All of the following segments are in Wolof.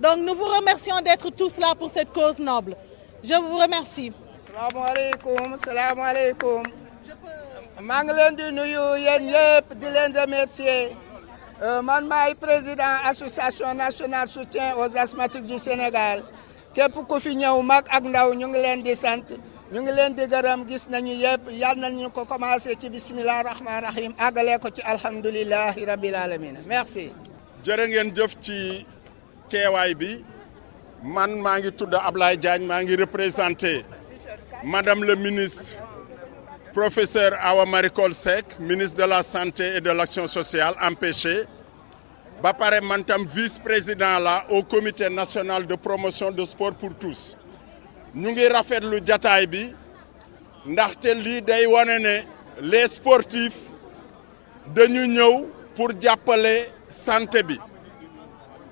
Donc nous vous remercions d'être tous là pour cette cause noble. Je vous remercie. Salam alaikum. maa ngi leen di nuyu yéen ñëpp di leen remercier man maay président association nationale soutien aux asthmatiques du Sénégal képp ku fi ñëw mag ak ndaw ñu ngi leen di sant ñu ngi leen di gërëm gis nañu yëpp yal nañu ko commencé ci bismillah rahman rahim àggale ko ci alhamdulillahi rabbil alamin merci. jërë ngeen jëf ci teewaay bi man maa ngi tudd Ablaye Diagne maa ngi représenté madame le ministre professeur Awa Marie Coll Seck ministre de la santé et de l'action sociale empêché ba pare man tam vice-président la au comité national de promotion de sport pour tous ñu ngi rafetlu jataay bi ndaxte lii day wane ne les sportifs dañu ñëw pour jàppale santé bi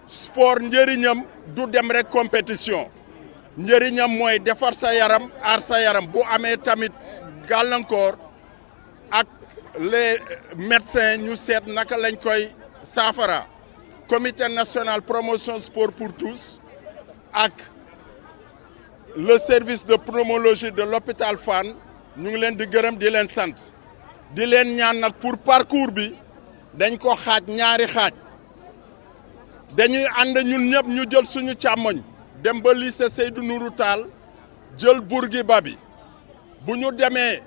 sport njëriñam du dem rek compétition njëriñam mooy defar sa yaram aar sa yaram bu amee tamit gàllankoor ak les médecins ñu seet naka lañ koy saafara comité national promotion sport pour tous ak le service de pneumologie de l'hôpital Fann ñu ngi leen di gërëm di leen sant di leen ñaan nag pour parcours bi dañ ko xaaj ñaari xaaj dañuy ànd ñun ñëpp ñu jël suñu càmmoñ dem ba lycée Seydou Nourou Tall jël Bourguiba bi bu ñu demee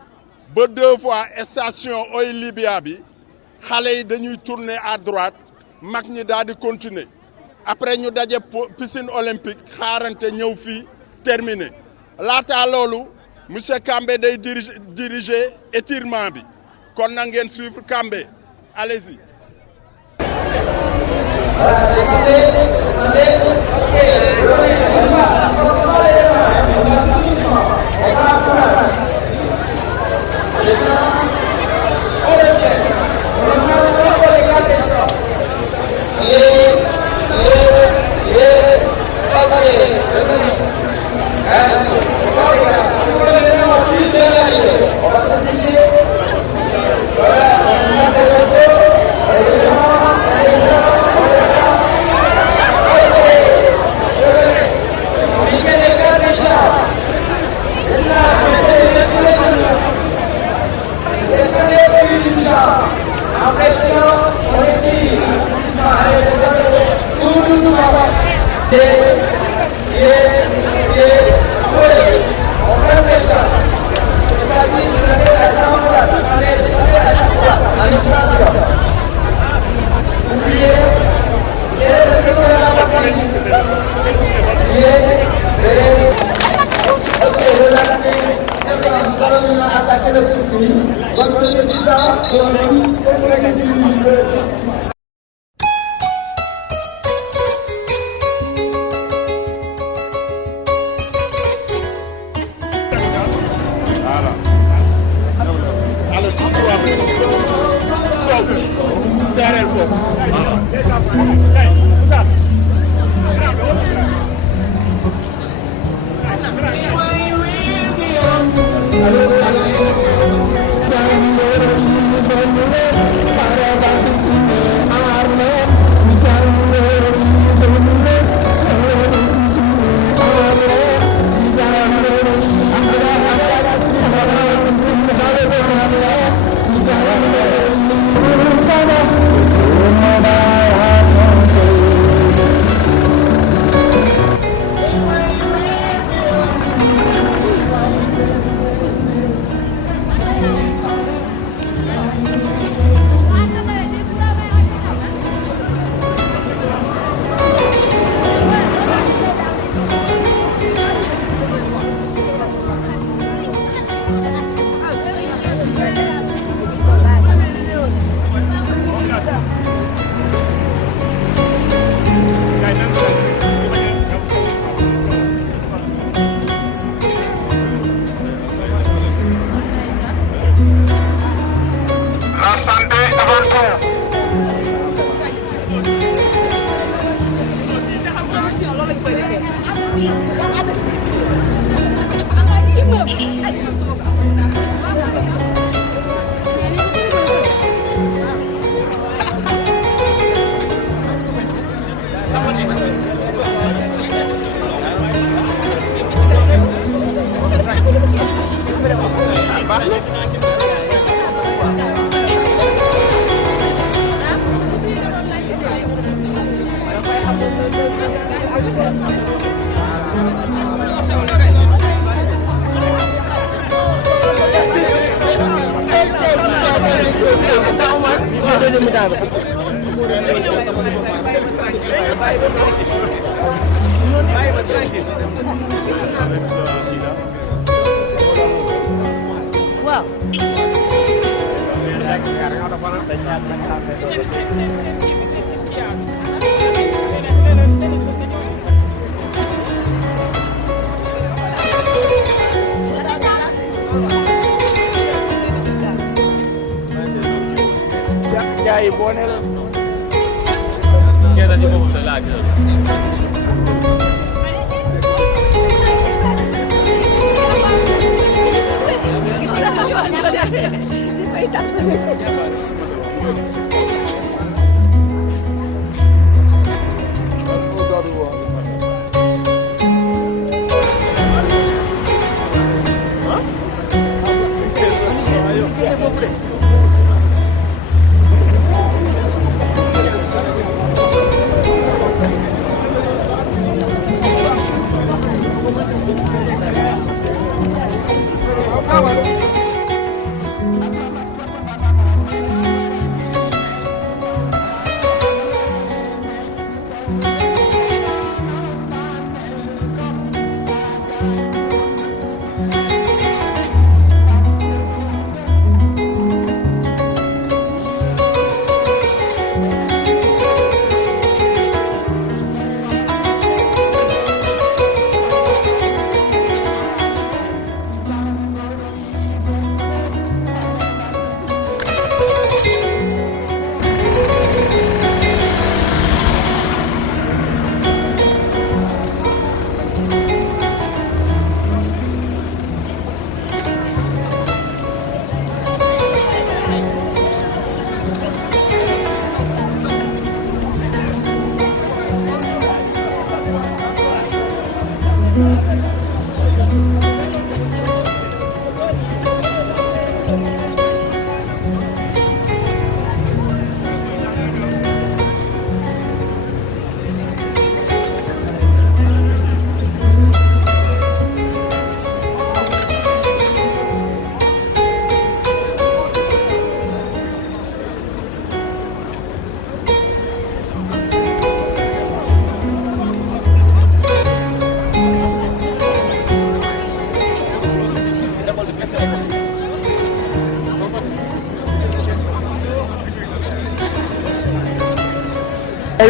ba 2 fois station Oil Libya bi xale yi dañuy tourner à droite mag ñi daal di continuer après ñu daje piscine olympique xaarante ñëw fii terminé laata loolu monsieur Kambé day diriger étirement bi kon na ngeen suivre Kambé allez-y. Para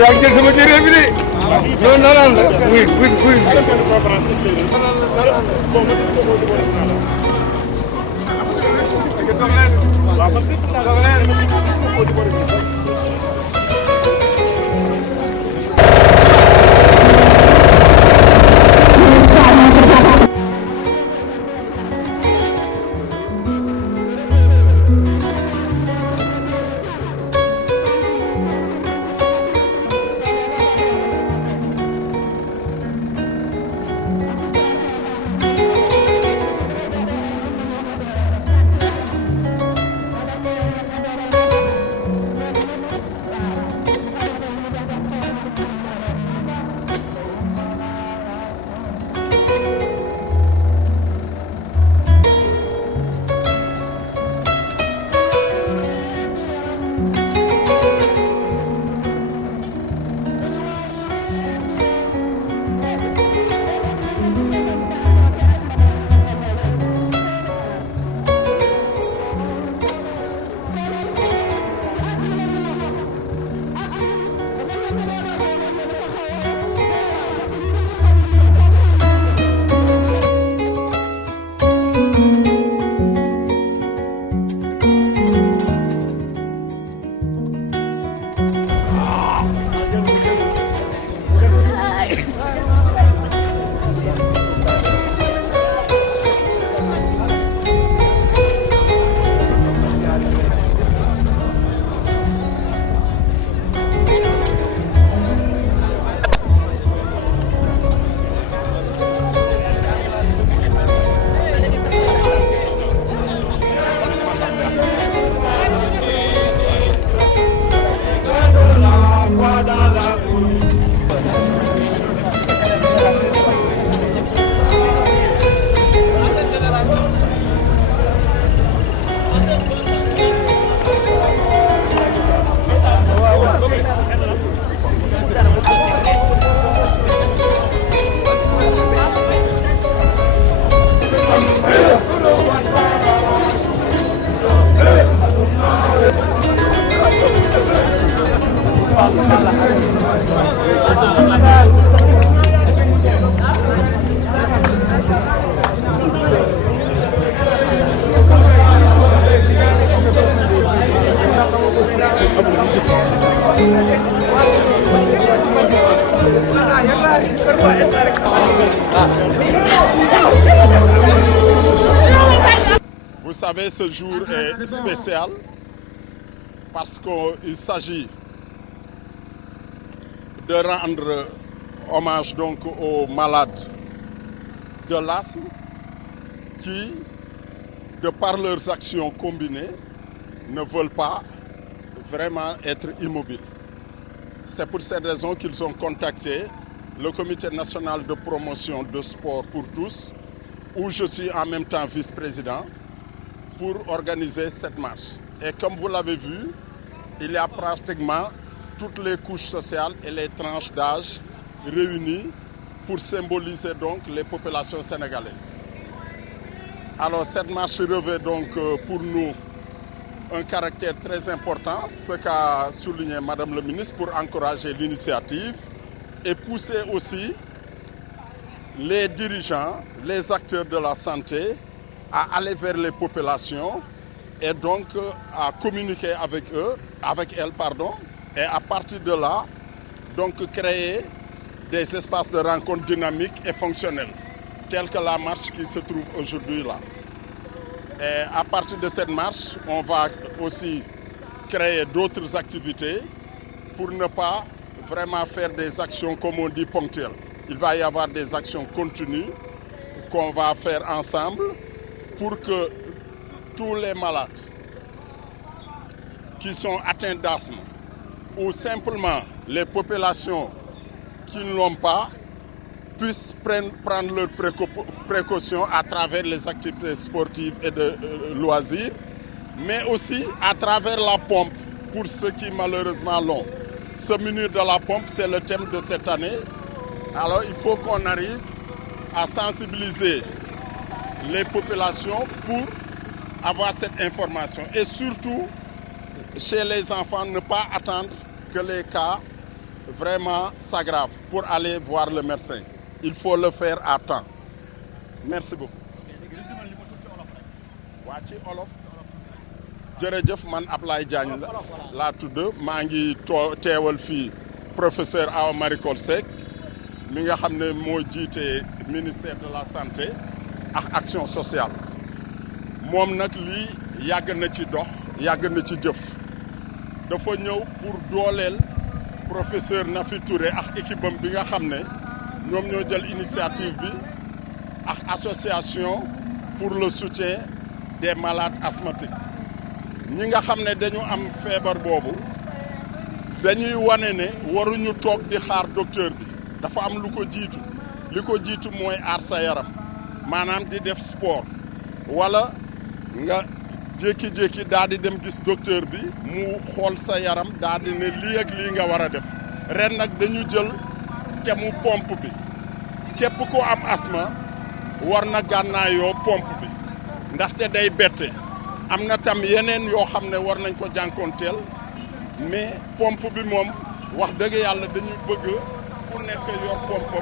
yaa ngi jël sama téere bi de. non non non oui oui oui. savez, ce jour est spécial parce qu'il s'agit de rendre hommage donc aux malades de l'asthme qui, de par leurs actions combinées, ne veulent pas vraiment être immobiles. C'est pour cette raison qu'ils ont contacté le Comité national de promotion de sport pour tous, où je suis en même temps vice-président, pour organiser cette marche. Et comme vous l'avez vu, il y a pratiquement toutes les couches sociales et les tranches d'âge réunies pour symboliser donc les populations sénégalaises. Alors cette marche revêt donc pour nous un caractère très important, ce qu'a souligné Madame le ministre, pour encourager l'initiative et pousser aussi les dirigeants, les acteurs de la santé à aller vers les populations et donc à communiquer avec elles, et à partir de là, donc créer des espaces de rencontre dynamiques et fonctionnels, tels que la marche qui se trouve aujourd'hui là. Et à partir de cette marche, on va aussi créer d'autres activités pour ne pas vraiment faire des actions, comme on dit, ponctuelles. Il va y avoir des actions continues qu'on va faire ensemble pour que tous les malades qui sont atteints d'asthme ou simplement les populations qui ne l'ont pas puissent prendre leurs précautions à travers les activités sportives et de loisirs, mais aussi à travers la pompe pour ceux qui malheureusement l'ont. Se munir de la pompe, c'est le thème de cette année. Alors il faut qu'on arrive à sensibiliser les populations pour avoir cette information. Et surtout, chez les enfants, ne pas attendre que les cas vraiment s'aggravent pour aller voir le médecin. Il faut le faire à temps. Merci beaucoup. waa ci olof jërëjëf man Ablaye Diagne laa tudd maa ngi teewal fii professeur Awa Marie Coll Seck mi nga xam ne moo jiite ministère de la santé ak action sociale moom nag lii yàgg na ci dox yàgg na ci jëf dafa ñëw pour dooleel professeur Nafi Touré ak équipe am bi nga xam ne ñoom ñoo jël initiative bi ak association pour le soutien des malades asthmatiques ñi nga xam ne dañu am feebar boobu dañuy wane ne waruñu toog di xaar docteur bi dafa am lu ko jiitu li ko jiitu mooy aar sa yaram maanaam di def sport wala nga jékki-jékki daal di dem gis docteur bi mu xool sa yaram daal di ne lii ak lii nga war a def ren nag dañu jël te mu pompe bi képp ko am asthme war na gànnaayoo pompe bi ndaxte day bette am na tam yeneen yoo xam ne war nañ ko jànkoonteel mais pompe bi moom wax dëgg yàlla dañuy bëgg ku nekk yor pompe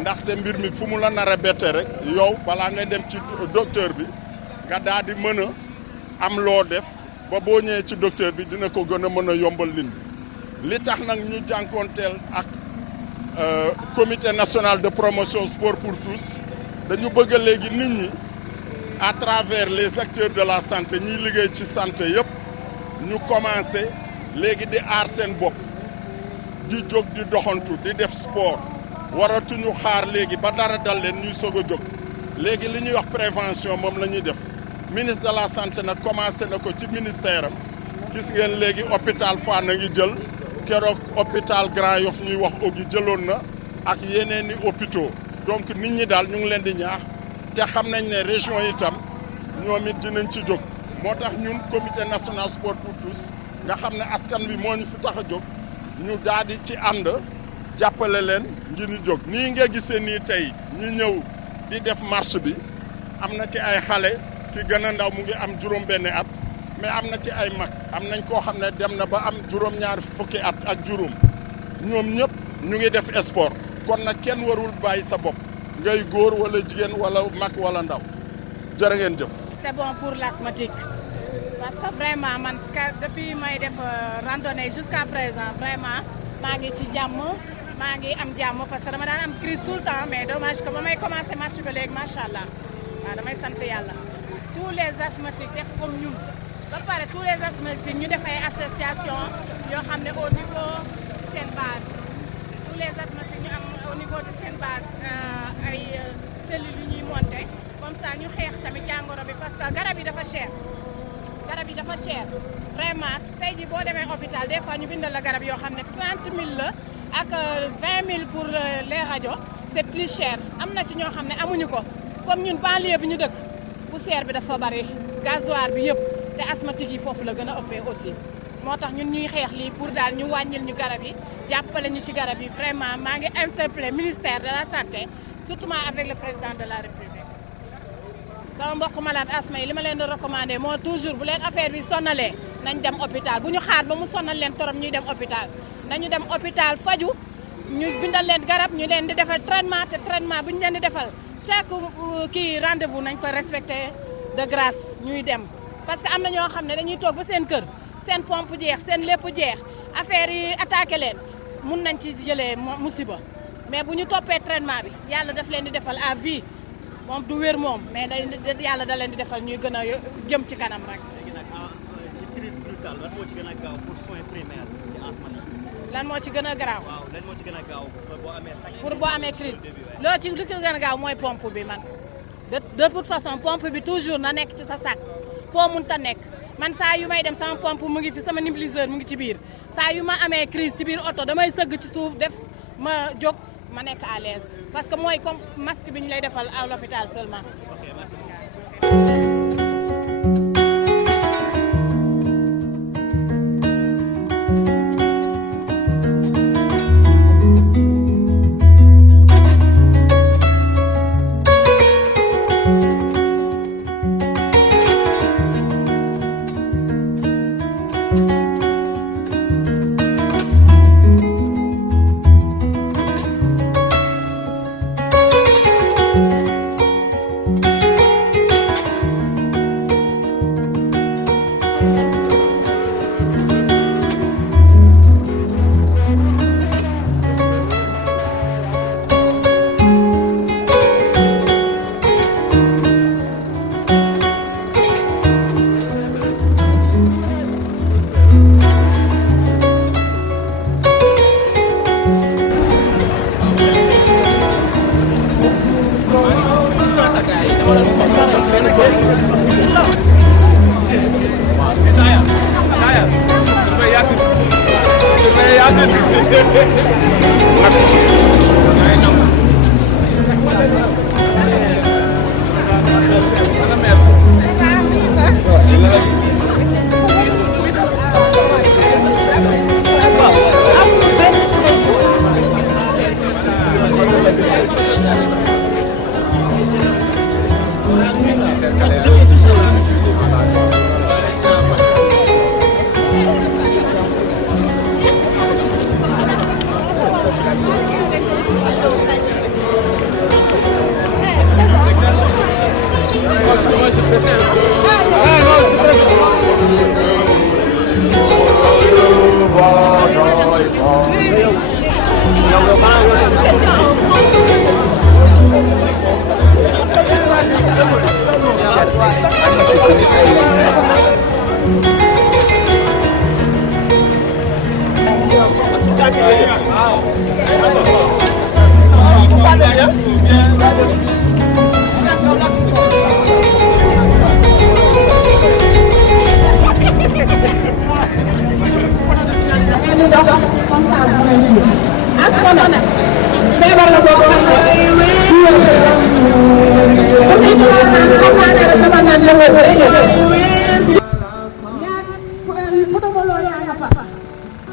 ndaxte mbir mi fu mu la nar a bette rek yow balaa ngay dem ci docteur bi nga daal di mën a am loo def ba boo ñëwee ci docteur bi dina ko gën a mën a yombal nit ñi li tax nag ñu jànkoonteel ak comité national de promotion sport pour tous dañu bëgg léegi nit ñi à travers les acteurs de la santé ñiy liggéey ci santé yëpp ñu commencé léegi di aar seen bopp di jóg di doxantu di def sport waratuñu xaar léegi ba dara dal leen ñuy soog a jóg léegi li ñuy wax prévention moom la ñuy def ministre de la santé nag commencé na ko ci ministère am gis ngeen léegi hôpital Fann a ngi jël keroog hôpital Grand Yoff ñuy wax Ogi jëloon na ak yeneen i hôpitaux donc nit ñi daal ñu ngi leen di ñaax te xam nañ ne région itam ñoom it dinañ ci jóg moo tax ñun comité national sport pour tous nga xam ne askan wi moo ñu fi tax a jóg ñu daal di ci ànd jàppale leen ngir ñu jóg nii nga gisee nii tey ñi ñëw di def marche bi am na ci ay xale ki gën a ndaw mu ngi am juróom-benn at mais am na ci ay mag am nañ koo xam ne dem na ba am juróom-ñaar fukki at ak juróom ñoom ñëpp ñu ngi def sport kon nag kenn warul bàyyi sa bopp ngay góor wala jigéen wala mag wala ndaw jërë ngeen jëf. C'est bon pour l'asthmatique parce que vraiment man depuis may def randonnée jusqu'à présent vraiment maa ngi ci jàmm maa ngi am jàmm parce que dama daan am crise tout le temps mais dommage que ba may commencé marche ba léegi macha allah waaw damay sant yàlla. tous les asthmatiques def comme ñun ba pare tous les asthmatiques ñu def ay association yoo xam ne au niveau de seen base tous les asthmatiques ñu am au niveau de seen base ay cellules yu ñuy monter comme ça ñu xeex tamit jàngoro bi parce que garab yi dafa cher vraiment tey jii boo demee hôpital des fois ñu bindal la garab yoo xam ne 30 000 la ak 20 000 pour les radios c'est plus cher am na ci ñoo xam ne amuñu ko comme ñun banlieue bi ñu dëkk poussière bi dafa bari gasoil bi yëpp te asthmatique yi foofu la gën a ëppee aussi moo tax ñun ñuy xeex lii pour daal ñu wàññil ñu garab yi jàppale ñu ci garab yi vraiment maa ngi interpellé ministère de la santé surtout avec le président de la république sama mbokk malade asthme yi li ma leen di recommandé moo toujours bu leen affaire bi sonnalee nañ dem hôpital bu ñu xaar ba mu sonnal leen torop ñuy dem hôpital nañu dem hôpital faju ñu bindal leen garab ñu leen di defal traitement te traitement bu ñu leen di defal chaque kii rendez-vous nañ ko respecté de grâce ñuy dem parce que am na ñoo xam ne dañuy toog ba seen kër seen pompe jeex seen lépp jeex affaire yi attaqué leen mun nañ ci jëlee musiba mais bu ñu toppee traitement bi yàlla daf leen di defal à vie moom du wér moom mais day yàlla da leen di defal ñuy gën a jëm ci kanam rek. léegi nag ci crise brutale lan moo ci gën a gaaw pour soins primaires ci asthmatique. lan moo ci gën a garaaw. waaw lan moo ci gën a gaaw pour boo amee crise loo ci li ko gën a gaaw mooy pompe bi man de toute façon pompe bi toujours na nekk ci sa sac foo munta nekk man saa yu may dem sama pompe mu ngi fi sama nébuliseur mu ngi ci biir saa yu ma amee crise ci biir oto damay sëgg ci suuf def ma jóg ma nekk à l'aise parce que mooy comme masque bi ñu lay defal à l'hôpital seulement. Ok, merci beaucoup.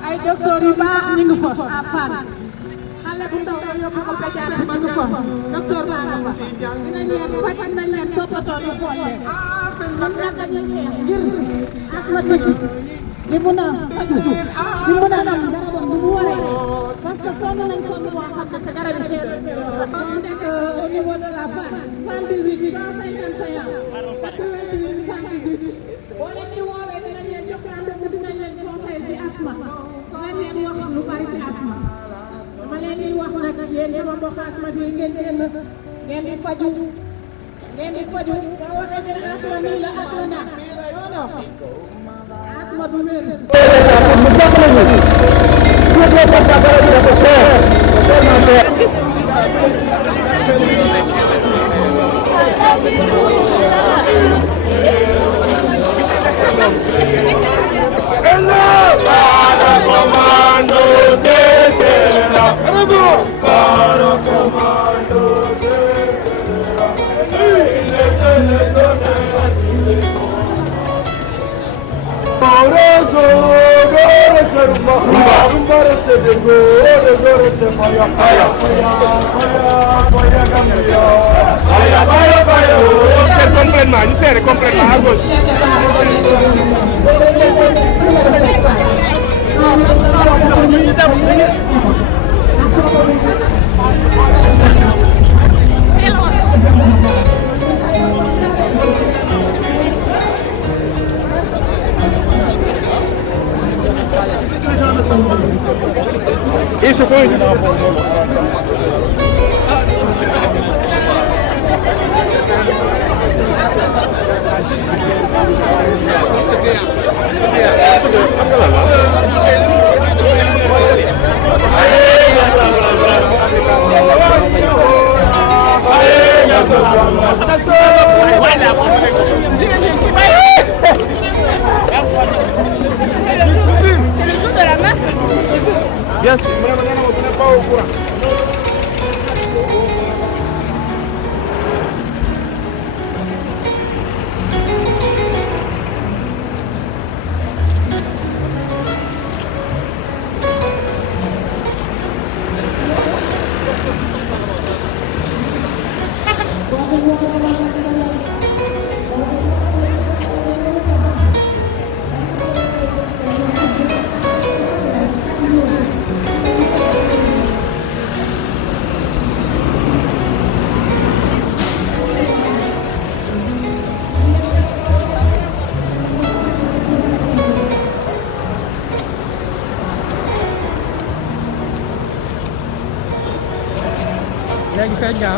ay docteur yu baax ñu ngi fa à Fann xale bu ndaw la yóbbu ko pédiatre ñu ngi fa docteur baa nga fa dinañ leen faj dinañ leen toppatoo ñu xool leen kon nag dañuy xeex ngir asthmatique li mun a faju li mun a am garabam ni mu waree parce que sonn nañ sonn boo xam ne te garab yi cher mu nekk au niveau de la Fann 78 151 88 78 boo leen di woowee dinañ leen jox rendez-vous dinañ leen conseil ci asthme dinañ leen wax lu bari ci asthme ma leen di wax nag yéen sama mbokk asthmatique yi ngeen di faju ngeen di faju soo waxee ne asma nii la asma na non asma du wér. Complètement, ñu serré complètement à gauche. Et se font une Yes, vous n'êtes pas au courant. léegi feeñ nga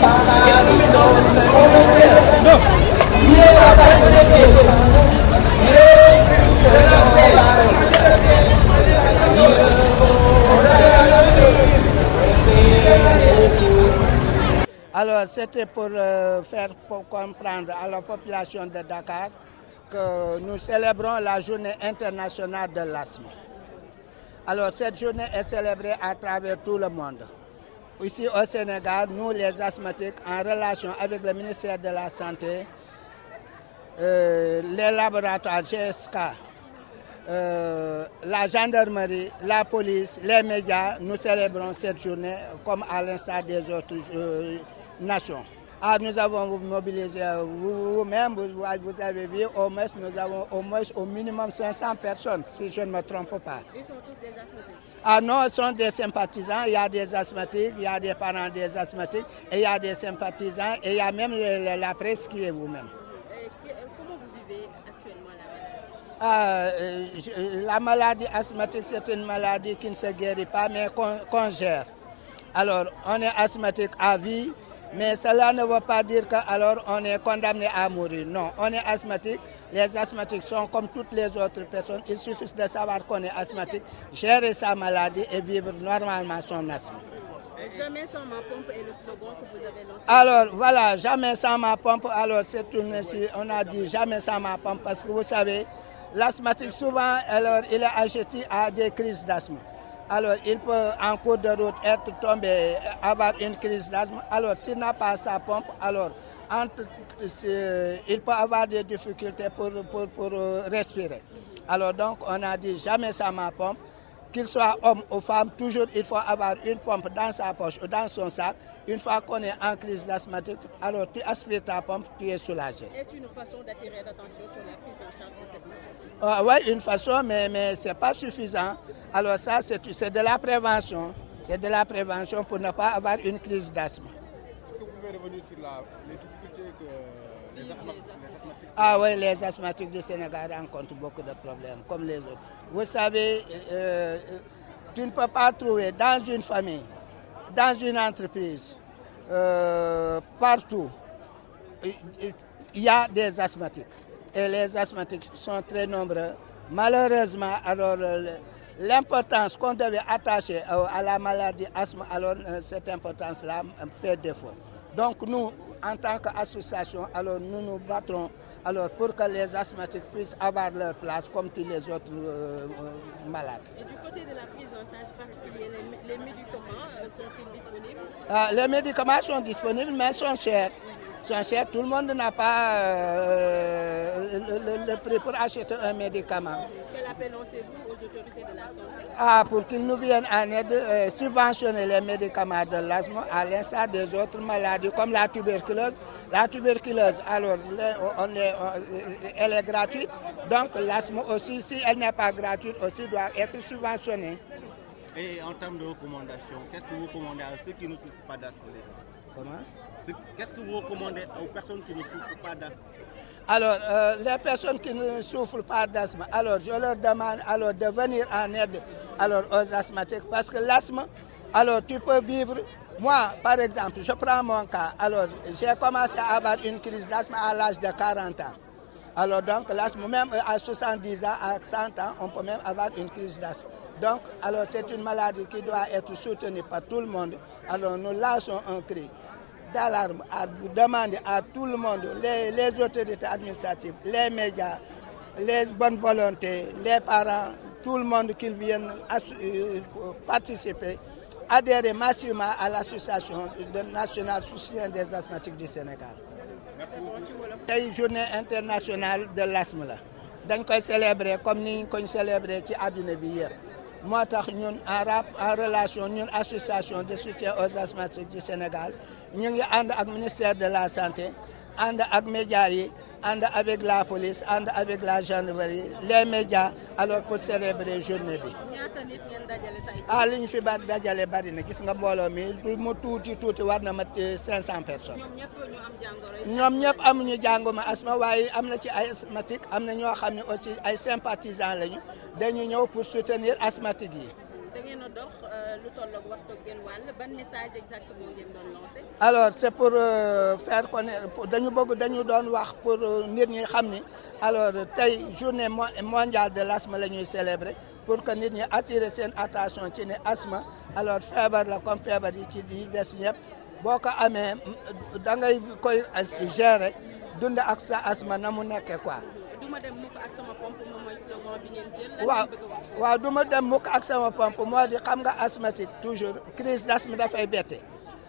Para c'était pour pour comprendre à la population de Dakar que nous célébrons la journée internationale de l'asthme. Alors cette journée est célébrée à travers tout le monde. Ici au Sénégal, nous les asthmatiques, en relation avec le ministère de la Santé, les laboratoires GSK, la gendarmerie, la police, les médias, nous célébrons cette journée comme à l'instar des autres nations. Ah, nous avons mobilisé vous-même, vous avez vu, nous avons au minimum 500 personnes, si je ne me trompe pas. Ils sont tous des asthmatiques? Ah non, ce sont des sympathisants, il y a des asthmatiques, il y a des parents des asthmatiques, et il y a des sympathisants, et il y a même la presse qui est vous-même. Comment vous vivez actuellement la maladie? La maladie asthmatique, c'est une maladie qui ne se guérit pas, mais qu'on gère. Alors, on est asthmatique à vie, mais cela ne veut pas dire qu'alors on est condamné à mourir. Non, on est asthmatique. Les asthmatiques sont comme toutes les autres personnes. Il suffit de savoir qu'on est asthmatique, gérer sa maladie et vivre normalement son asthme. Jamais sans ma pompe est le slogan que vous avez lancé. Alors voilà, jamais sans ma pompe. Alors on a dit jamais sans ma pompe parce que vous savez, l'asthmatique souvent, alors il est agité à des crises d'asthme. Alors il peut en cours de route être tombé, avoir une crise d'asthme. Alors s'il n'a pas sa pompe, alors il peut avoir des difficultés pour respirer. Alors donc on a dit jamais sans ma pompe. Qu'il soit homme ou femme, toujours il faut avoir une pompe dans sa poche ou dans son sac. Une fois qu'on est en crise d'asthmatique, alors tu aspires ta pompe, tu es soulagé. Est-ce une façon d'attirer l'attention sur la prise en charge de cette maladie? Oui, une façon, mais ce n'est pas suffisant. Alors ça, c'est de la prévention. C'est de la prévention pour ne pas avoir une crise d'asthme. Est-ce que vous pouvez revenir sur les difficultés que les asthmatiques? Ah oui, les asthmatiques du Sénégal rencontrent beaucoup de problèmes, comme les autres. Vous savez, tu ne peux pas trouver dans une famille, dans une entreprise, partout, il y a des asthmatiques. Et les asthmatiques sont très nombreux. Malheureusement, alors l'importance qu'on devait attacher à la maladie asthme, alors cette importance-là fait défaut. Donc nous, en tant qu'association, alors nous nous battrons alors pour que les asthmatiques puissent avoir leur place comme tous les autres malades. Et du côté de la prise en charge particulière, les médicaments sont-ils disponibles? Les médicaments sont disponibles, mais sont chers. Tout le monde n'a pas le prix pour acheter un médicament. Quel appel lancez-vous aux autorités de la santé? Pour qu'ils nous viennent en aide, subventionner les médicaments de l'asthme à l'instar des autres maladies comme la tuberculose. La tuberculose, alors, elle est gratuite, donc l'asthme aussi, si elle n'est pas gratuite, aussi doit être subventionnée. Et en termes de recommandations, qu'est-ce que vous recommandez à ceux qui ne souffrent pas d'asthme? Comment? Qu'est-ce que vous recommandez aux personnes qui ne souffrent pas d'asthme? Alors, les personnes qui ne souffrent pas d'asthme, alors je leur demande alors de venir en aide alors, aux asthmatiques parce que l'asthme, alors tu peux vivre. Moi, par exemple, je prends mon cas. Alors, j'ai commencé à avoir une crise d'asthme à l'âge de 40 ans. Alors, donc, l'asthme, même à 70 ans, à 100 ans, on peut même avoir une crise d'asthme. Donc, alors, c'est une maladie qui doit être soutenue par tout le monde. Alors, nous lançons un cri d'alarme à demander à tout le monde, les autorités administratives, les médias, les bonnes volontés, les parents, tout le monde qui viennent participer, adhérer massivement à l'association nationale soutien des asthmatiques du Sénégal. C'est une journée internationale de l'asthme là. dañ koy célébrer comme ni ñu koy célébrer ci àdduna bi yëpp. moo tax ñun en relation ñun association de soutien aux asthmatiques du Sénégal ñu ngi ànd ak ministère de la santé ànd ak médias yi ànd avec la police ànd avec la gendarmerie les médias alors pour célébrer journée bi. ñaata nit ngeen dajale tey? li ñu fi dajale bari na gis nga mbooloo mi mu tuuti war na mat 500 personnes. ñoom ñëpp ñu am jàngoro yi. ñoom ñëpp amuñu jànguma asthme waaye am na ci ay asthmatique am na ñoo xam ne aussi ay sympathisants lañu dañu ñëw pour soutenir asthmatique yi. da ngeen a dox lu tolloog waxtu genn wàll ban message exactement ngeen doon lancé? Alors c'est pour faire connaître dañu doon wax pour nit ñi xam ni alors tey journée mondiale de l'asthme la ñuy célébrer pour que nit ñi attirer seen attention ci ne asthme alors feebar la comme feebar yi ci di des ñëpp boo ko amee da ngay koy gérer dund ak sa asthme na mu nekkee quoi. du ma dem mukk ak sama pompe moom mooy slogan bi ngeen jël. waaw du ma dem mukk ak sama pompe moo di xam nga asthmatique toujours crise d'asthme dafay bette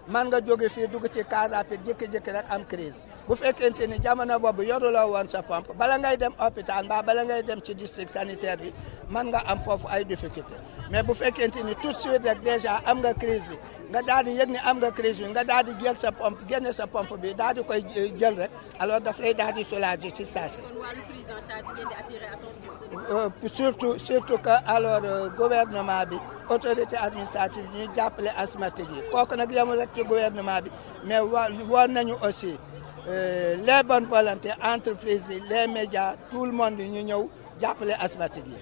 man nga jóge fii dugg ci car rapide jékki-jékki rek am crise bu fekkente ni jamono boobu yoruloo woon sa pompe bala ngay dem hôpital mbaa bala ngay dem ci district sanitaire bi man nga am foofu ay difficulté mais bu fekkente ni tout de suite rek déjà am nga crise bi nga daal di yëg ni am nga crise bi nga daal di jël sa pompe génne sa pompe bi daal di koy jël rek alors daf lay daal di soulager ci saa si. kon wàllu prise en charge ngeen di attirer attention. surtout que alors gouvernement bi autorité administrative ñuy jàppale asthmatique yi kooku nag yemul rek ci gouvernement bi mais war nañu aussi les bonnes volontés entreprises yi les médias tout le monde ñu ñëw jàppale asthmatique yi.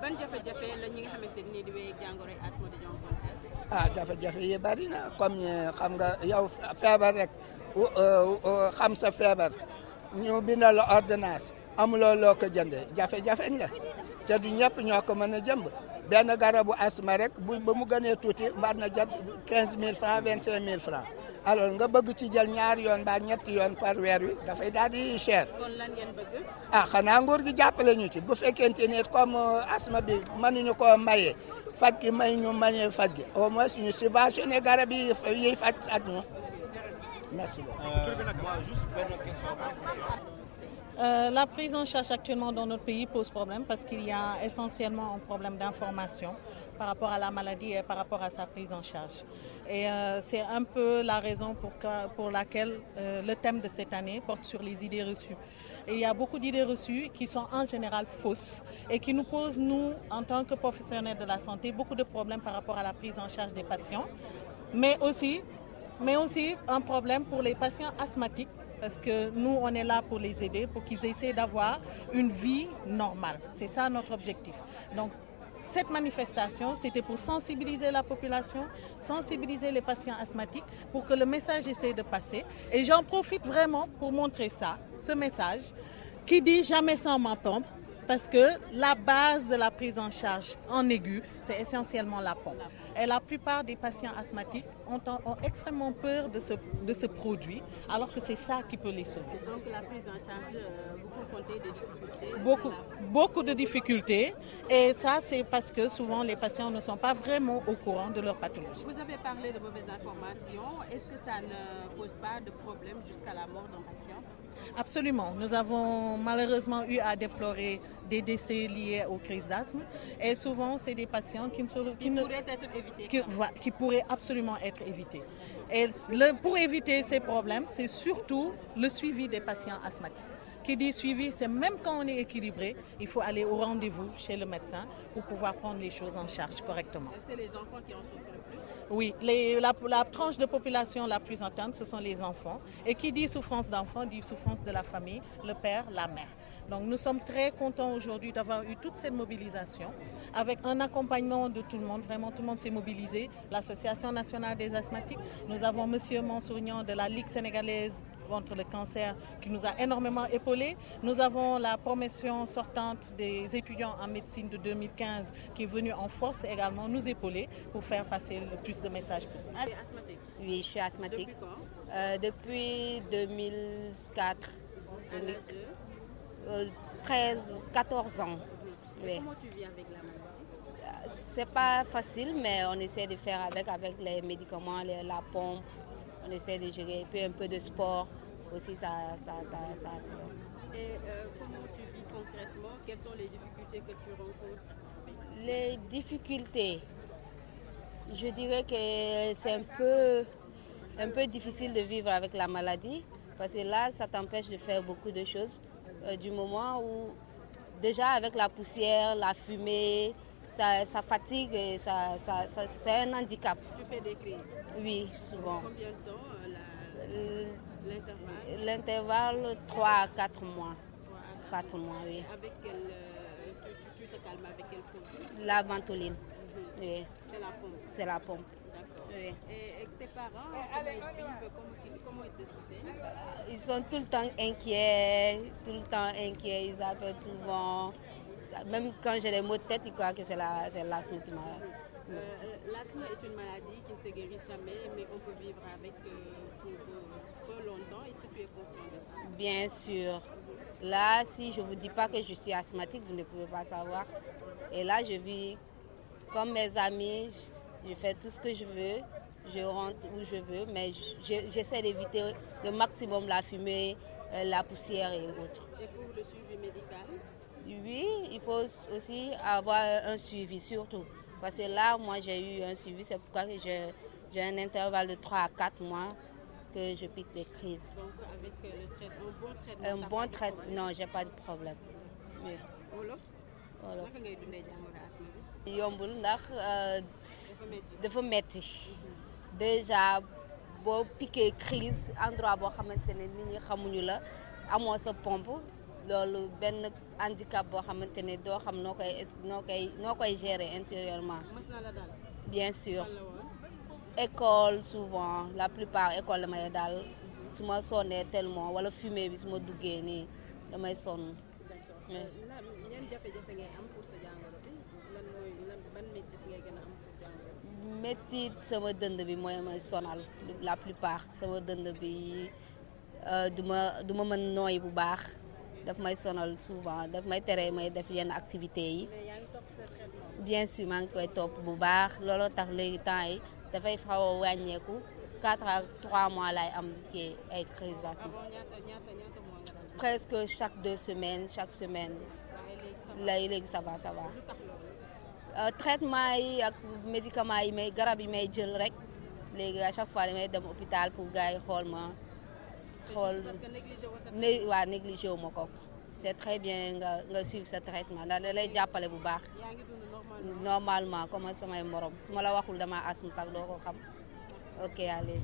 ban jafe-jafe la ñi nga xamante ni di wéy jàngoro asthme di jànkuwanteel. jafe-jafe yi bari na comme xam nga yow feebar rek xam sa feebar ñu bindal la ordonnance amuloo loo ko jëndee jafe-jafe la te du ñëpp ñoo ko mën a jëmb benn garabu asthme rek ba mu gënee tuuti mbaat na jot 15000 francs 25000 francs alors nga bëgg ci jël ñaari yoon ba ñetti yoon par weer wi dafay daal di cher. kon lan ngeen bëgg. xanaa nguur gi jàppale ñu ci bu fekkente ni comme asthme bi mënuñu koo maye faj gi may ñu maye faj gi au moins ñu subventionné garab yi yiy faj ak ñu merci beaucoup. La prise en charge actuellement dans notre pays pose problème parce qu'il y a essentiellement un problème d'information par rapport à la maladie et par rapport à sa prise en charge. Et c'est un peu la raison pour laquelle le thème de cette année porte sur les idées reçues. Et il y a beaucoup d'idées reçues qui sont en général fausses et qui nous posent, nous, en tant que professionnels de la santé, beaucoup de problèmes par rapport à la prise en charge des patients, mais aussi un problème pour les patients asthmatiques parce que nous, on est là pour les aider, pour qu'ils essaient d'avoir une vie normale. C'est ça notre objectif. Donc, cette manifestation, c'était pour sensibiliser la population, sensibiliser les patients asthmatiques pour que le message essaie de passer. Et j'en profite vraiment pour montrer ça, ce message qui dit jamais sans ma pompe, parce que la base de la prise en charge en aigu, c'est essentiellement la pompe. Et la plupart des patients asthmatiques ont extrêmement peur de ce produit, alors que c'est ça qui peut les sauver. Donc la prise en charge, vous confrontez des difficultés? Beaucoup de difficultés. Et ça, c'est parce que souvent les patients ne sont pas vraiment au courant de leur pathologie. Vous avez parlé de mauvaises informations. Est-ce que ça ne pose pas de problème jusqu'à la mort d'un patient? Absolument. Nous avons malheureusement eu à déplorer des décès liés aux crises d'asthme. Et souvent, c'est des patients qui pourraient absolument être évités. Et pour éviter ces problèmes, c'est surtout le suivi des patients asthmatiques. Qui dit suivi, c'est même quand on est équilibré, il faut aller au rendez-vous chez le médecin pour pouvoir prendre les choses en charge correctement. C'est les enfants qui en souffrent le plus? Oui, la tranche de population la plus atteinte, ce sont les enfants. Et qui dit souffrance d'enfant, dit souffrance de la famille, le père, la mère. Donc nous sommes très contents aujourd'hui d'avoir eu toute cette mobilisation avec un accompagnement de tout le monde. Vraiment, tout le monde s'est mobilisé. L'Association nationale des asthmatiques. Nous avons M. Mansournian de la Ligue sénégalaise contre le cancer qui nous a énormément épaulés. Nous avons la promotion sortante des étudiants en médecine de 2015 qui est venue en force également nous épauler pour faire passer le plus de messages possible. Oui, je suis asthmatique. Depuis quand? Depuis 2004. 14 ans. Oui. Comment tu vis avec la maladie? C'est pas facile, mais on essaie de faire avec les médicaments, la pompe. On essaie de gérer, et puis un peu de sport aussi, ça. Et comment tu vis concrètement? Quelles sont les difficultés que tu rencontres? Les difficultés, je dirais que c'est un peu difficile de vivre avec la maladie parce que là, ça t'empêche de faire beaucoup de choses. Du moment où, déjà avec la poussière, la fumée, ça fatigue et c'est un handicap. Tu fais des crises? Oui, souvent. Combien de temps l'intervalle? L'intervalle, 3 à 4 mois. 4 mois, oui. Avec tu te calmes avec quel produit? La ventoline. Oui. C'est la pompe? C'est la pompe. D'accord. Oui. Et tes parents, comment ils te soutiennent? Ils sont tout le temps inquiets, ils appellent souvent. Même quand j'ai des maux de tête, ils croient que c'est l'asthme L'asthme est une maladie qui ne se guérit jamais, mais on peut vivre avec pour longtemps. Est-ce que tu es conscient de ça? Bien sûr. Là, si je ne vous dis pas que je suis asthmatique, vous ne pouvez pas savoir. Et là, je vis comme mes amis, je fais tout ce que je veux, je rentre où je veux, mais j'essaie d'éviter le maximum la fumée, la poussière et autres. Et pour le suivi médical? Oui, il faut aussi avoir un suivi surtout. Parce que là, moi, j'ai eu un suivi, c'est pourquoi j'ai un intervalle de 3 à 4 mois que je pique des crises. Donc, avec un bon traitement? Non, j'ai pas de problème. Oui. Wolof? Wolof. Naka ngay dundee jàngoro asthme bi? yombul ndax dafa metti déjà boo piqué crise endroit boo xamante ne nit ñi xamuñu la amoo sa pompe loolu benn handicap boo xamante ne doo xam noo koy gérer intérieurement. Mës na la dal? Bien sûr. École souvent la plupart école damay daal su ma sonnee tellement wala fumée bi su ma duggee nii damay sonn. Ñan jafe-jafe ngay am pour sa jàngoro bi ban métit ngay gën a am pour jàngoro bi? Métit sama dënd bi mooy may sonal la plupart sama dënd bi du ma mën nooy bu baax daf may sonal souvent daf may tere may def yenn activités yi. Mais yaa ngi topp sa traitement? Bien sûr maa ngi koy topp bu baax looloo tax léegi temps yi dafay xaw a wàññeeku 4 à 3 mois laay am kii ay crise d'asthme. Avant ñaata mois nga dal? Presque chaque semaine léegi ça va. Traitement yi ak médicaments yi garab yi may jël rek léegi à chaque fois damay dem hôpital pour gars yi xool ma xool. waa négligé wu ma ko. C'est très bien nga suivre sa traitement ndax da lay jàppale bu baax. Yaa ngi dund normalement comme samay morom su ma la waxul dama asthme sax doo ko xam. Ok allez.